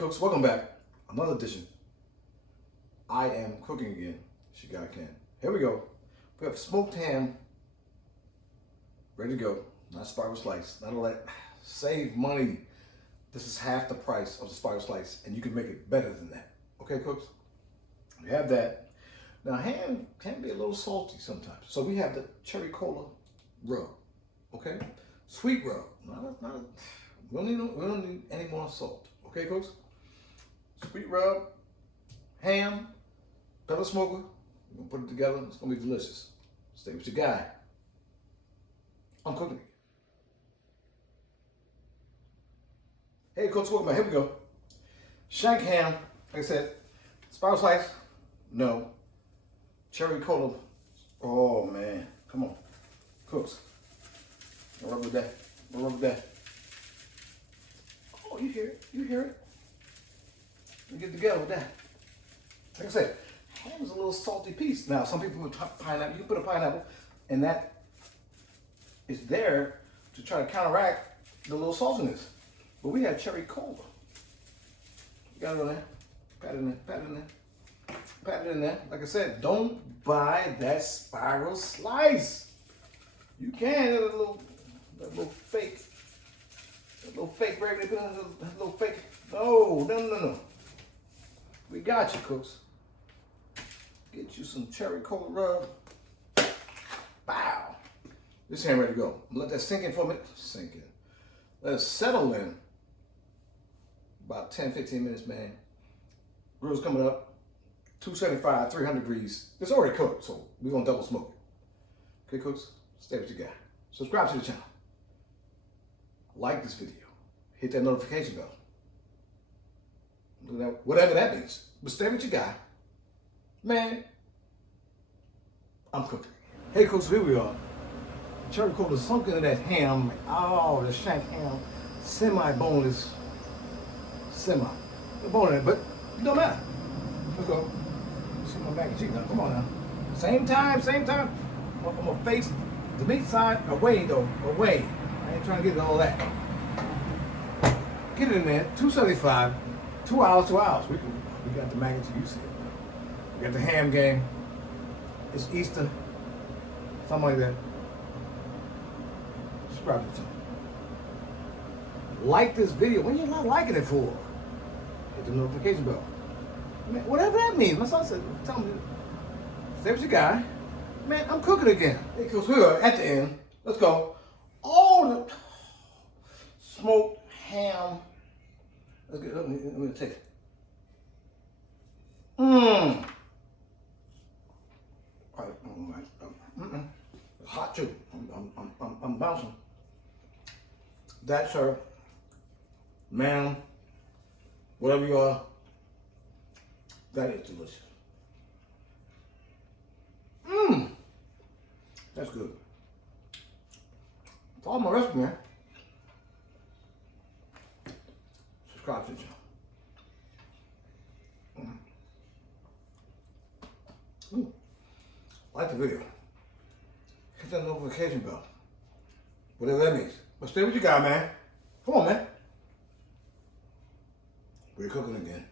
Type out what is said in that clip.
Hey cooks, welcome back. Another edition. I am cooking again. She got a can. Here we go. We have smoked ham ready to go. Not spiral slice. Not all that. Save money. This is half the price of the spiral slice, and you can make it better than that. Okay, cooks? We have that. Now, ham can be a little salty sometimes, so we have the cherry cola rub. Okay, sweet rub. We don't need any more salt. Okay, cooks? Sweet rub, ham, pellet smoker. We're gonna put it together. It's gonna be delicious. Stay with your guy. I'm cooking it. Hey, cooks, welcome back. Here we go. Shank ham. Like I said, spiral slice. No. Cherry cola. Oh man, come on, cooks. I'll rub with that. I'll rub with that. Oh, you hear it? You hear it? We get together with that. Like I said, ham is a little salty piece. Now, some people put pineapple. You can put a pineapple, and that is there to try to counteract the little saltiness. But we have cherry cola. You got it on there. Pat it in there. Pat it in there. Pat it in there. Like I said, don't buy that spiral slice. You can. That little fake regular, that little fake. No. We got you, cooks. Get you some cherry cola rub. Bow. This ham ready to go. Let that sink in for a minute. Sink in. Let it settle in. About 10, 15 minutes, man. Grill's coming up. 275, 300 degrees. It's already cooked, so we're gonna double smoke it. Okay, cooks? Stay with your guy. Subscribe to the channel. Like this video. Hit that notification bell. Whatever that means. But stay with your guy. Man, I'm cooking. Hey, cooks, here we are. Cherry cola sunk into that ham. Oh, the shank ham. Semi-boneless. The bone in it, but it don't matter. Let's go. See my mac and cheese now. Come on now. Same time. I'm gonna face the meat side away though. Away. I ain't trying to get all that. Get it in there. 275. 2 hours. We got the mac and cheese. We got the ham game. It's Easter. Something like that. Subscribe to the channel. Like this video. When you're not liking it for? Hit the notification bell. Man, whatever that means. My son said, tell me. Stay with your guy. Man, I'm cooking again. Hey, cooks, we are at the end. Let's go. All the smoked ham. Let's get. Let me take it. All right. It's hot too. I'm bouncing. That's her. Ma'am. Whatever you are. That is delicious. That's good. Follow my recipe, man. Subscribe to the channel. Like the video. Hit that notification bell. Whatever that means. But stay with your guy, man. Come on, man. We're cooking again.